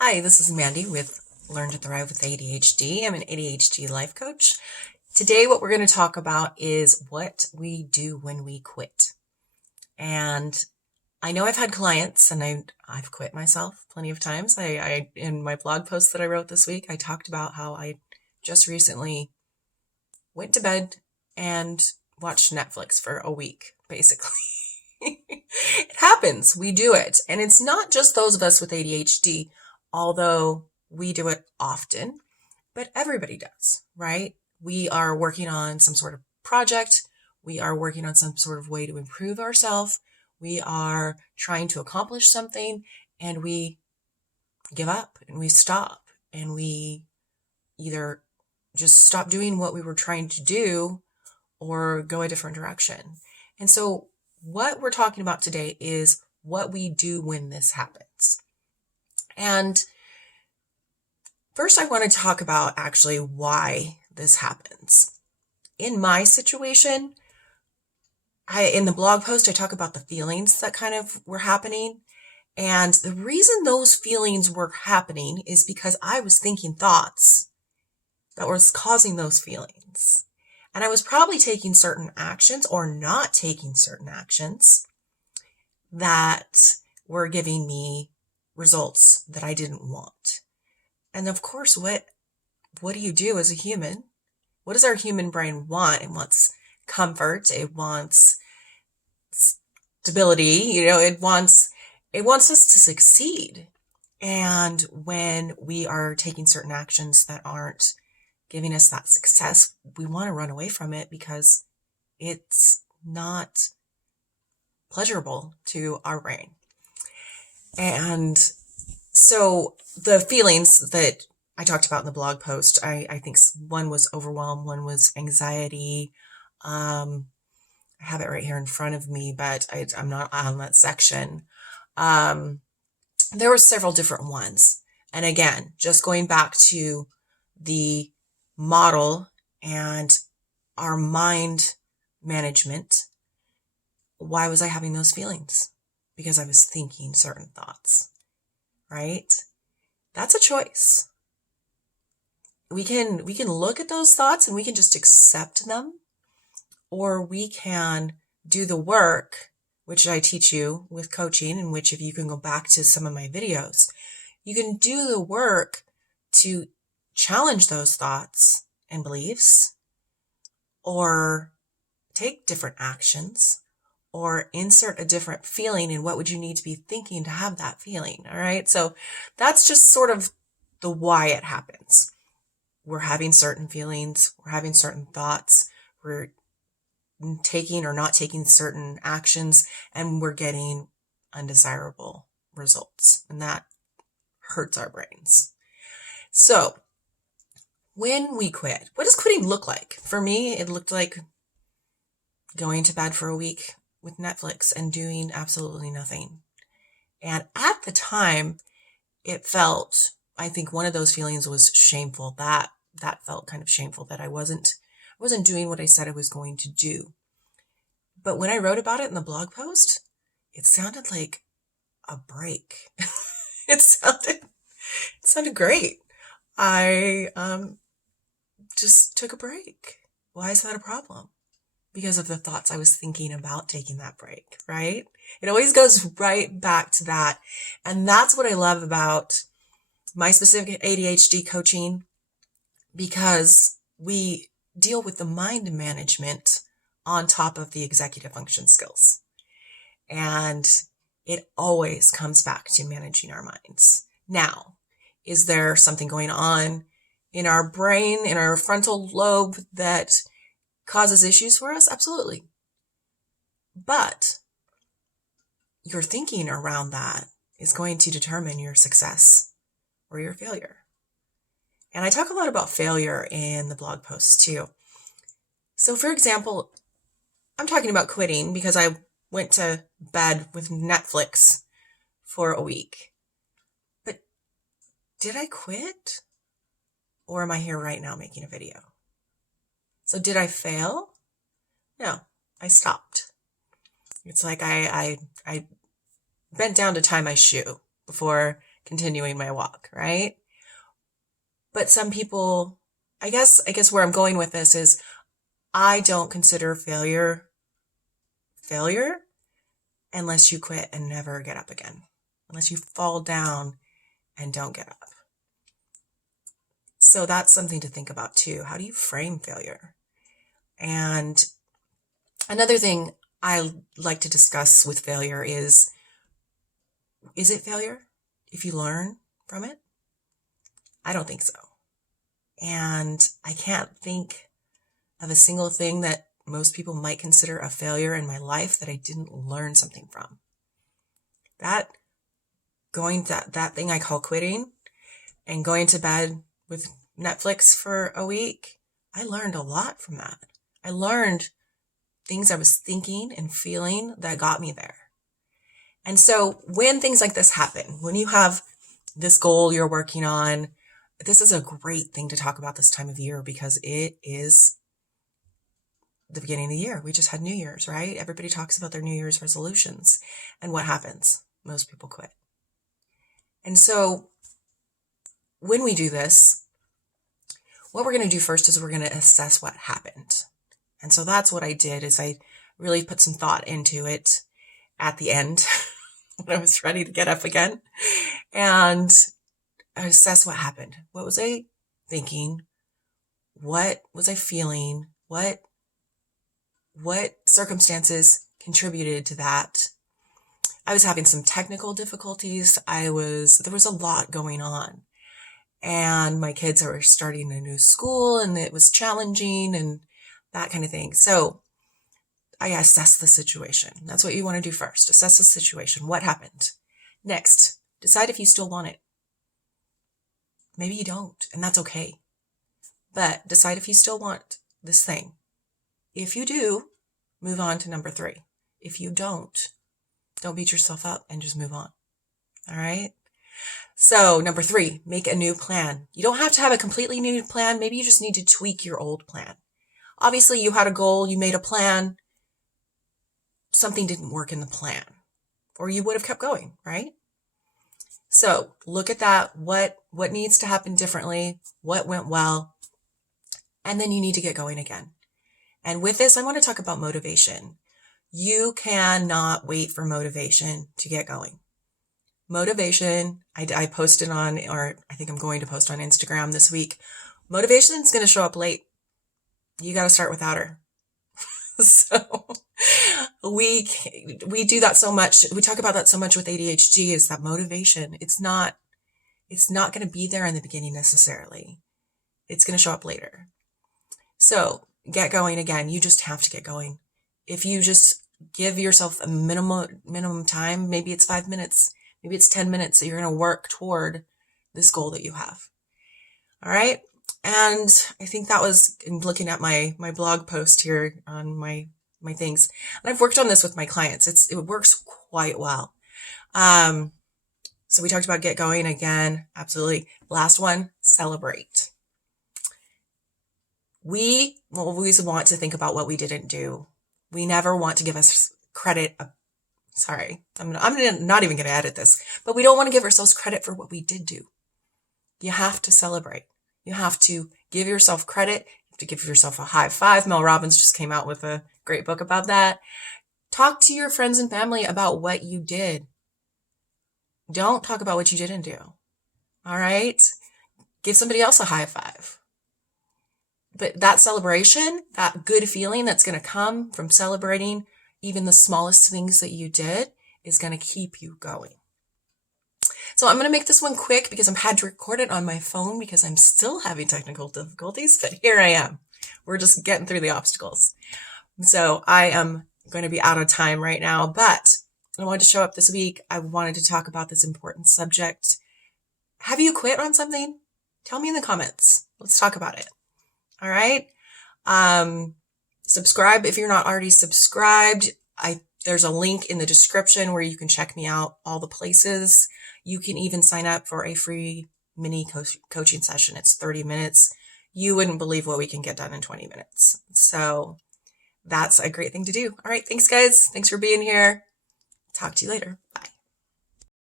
Hi, this is Mandy with Learn to Thrive with ADHD. I'm an ADHD life coach. Today, what we're going to talk about is what we do when we quit. And I know I've had clients and I've quit myself plenty of times. I in my blog post that I wrote this week, I talked about how I just recently went to bed and watched Netflix for a week, basically. It happens. We do it. And it's not just those of us with ADHD, although we do it often, but everybody does, right? We are working on some sort of project. We are working on some sort of way to improve ourselves. We are trying to accomplish something and we give up and we stop and we either just stop doing what we were trying to do or go a different direction. And so what we're talking about today is what we do when this happens. And first, I want to talk about actually why this happens. In my situation, in the blog post, I talk about the feelings that kind of were happening. And the reason those feelings were happening is because I was thinking thoughts that was causing those feelings. And I was probably taking certain actions or not taking certain actions that were giving me results that I didn't want. And of course, what do you do as a human? What does our human brain want? It wants comfort. It wants stability. It wants us to succeed. And when we are taking certain actions that aren't giving us that success, we want to run away from it because it's not pleasurable to our brain. And so the feelings that I talked about in the blog post, I think one was overwhelm, one was anxiety. I have it right here in front of me, but I'm not on that section. There were several different ones. And again, just going back to the model and our mind management, why was I having those feelings? Because I was thinking certain thoughts, right? That's a choice. We can look at those thoughts and we can just accept them, or we can do the work, which I teach you with coaching, in which if you can go back to some of my videos, you can do the work to challenge those thoughts and beliefs, or take different actions, or insert a different feeling in what would you need to be thinking to have that feeling. All right. So that's just sort of the why it happens. We're having certain feelings. We're having certain thoughts. We're taking or not taking certain actions, and we're getting undesirable results. And that hurts our brains. So when we quit, what does quitting look like? For me, it looked like going to bed for a week with Netflix and doing absolutely nothing. And at the time, it felt, I think one of those feelings was shameful. That felt kind of shameful that I wasn't doing what I said I was going to do. But when I wrote about it in the blog post, it sounded like a break. It sounded great. I just took a break. Why is that a problem? Because of the thoughts I was thinking about taking that break, right? It always goes right back to that. And that's what I love about my specific ADHD coaching, because we deal with the mind management on top of the executive function skills. And it always comes back to managing our minds. Now, is there something going on in our brain, in our frontal lobe, that causes issues for us? Absolutely. But your thinking around that is going to determine your success or your failure. And I talk a lot about failure in the blog post too. So for example, I'm talking about quitting because I went to bed with Netflix for a week. But did I quit? Or am I here right now making a video? So did I fail? No, I stopped. It's like I bent down to tie my shoe before continuing my walk, right? But some people, I guess where I'm going with this is I don't consider failure unless you quit and never get up again, unless you fall down and don't get up. So that's something to think about too. How do you frame failure? And another thing I like to discuss with failure is it failure if you learn from it? I don't think so. And I can't think of a single thing that most people might consider a failure in my life that I didn't learn something from. That thing I call quitting and going to bed with Netflix for a week, I learned a lot from that. I learned things I was thinking and feeling that got me there. And so when things like this happen, when you have this goal you're working on, this is a great thing to talk about this time of year because it is the beginning of the year. We just had New Year's, right? Everybody talks about their New Year's resolutions. And what happens? Most people quit. And so when we do this, what we're going to do first is we're going to assess what happened. And so that's what I did is I really put some thought into it at the end when I was ready to get up again. And I assessed what happened. What was I thinking? What was I feeling? What circumstances contributed to that? I was having some technical difficulties. There was a lot going on. And my kids were starting a new school and it was challenging and that kind of thing. So I assessed the situation. That's what you want to do first. Assess the situation. What happened? Next, decide if you still want it. Maybe you don't, and that's okay. But decide if you still want this thing. If you do, move on to number 3. If you don't beat yourself up and just move on. All right? So number 3, make a new plan. You don't have to have a completely new plan. Maybe you just need to tweak your old plan. Obviously, you had a goal, you made a plan. Something didn't work in the plan, or you would have kept going, right? So look at that. What needs to happen differently? What went well? And then you need to get going again. And with this, I want to talk about motivation. You cannot wait for motivation to get going. Motivation, I posted on, or I think I'm going to post on Instagram this week. Motivation is going to show up late. You got to start without her. So we do that so much. We talk about that so much with ADHD is that motivation. It's not going to be there in the beginning necessarily. It's going to show up later. So get going again. You just have to get going. If you just give yourself a minimum time, maybe it's 5 minutes, maybe it's 10 minutes that you're going to work toward this goal that you have. All right. And I think that was in looking at my blog post here on my things. And I've worked on this with my clients. It works quite well. So we talked about get going again. Absolutely. Last one, celebrate. We always want to think about what we didn't do. We never want to give us credit. I'm not even going to edit this, but we don't want to give ourselves credit for what we did do. You have to celebrate. You have to give yourself credit. You have to give yourself a high five. Mel Robbins just came out with a great book about that. Talk to your friends and family about what you did. Don't talk about what you didn't do. All right? Give somebody else a high five. But that celebration, that good feeling that's going to come from celebrating even the smallest things that you did is going to keep you going. So I'm going to make this one quick because I've had to record it on my phone because I'm still having technical difficulties, but here I am. We're just getting through the obstacles. So I am going to be out of time right now, but I wanted to show up this week. I wanted to talk about this important subject. Have you quit on something? Tell me in the comments. Let's talk about it. All right. Subscribe if you're not already subscribed. There's a link in the description where you can check me out all the places. You can even sign up for a free mini coaching session. It's 30 minutes. You wouldn't believe what we can get done in 20 minutes. So that's a great thing to do. All right. Thanks, guys. Thanks for being here. Talk to you later. Bye.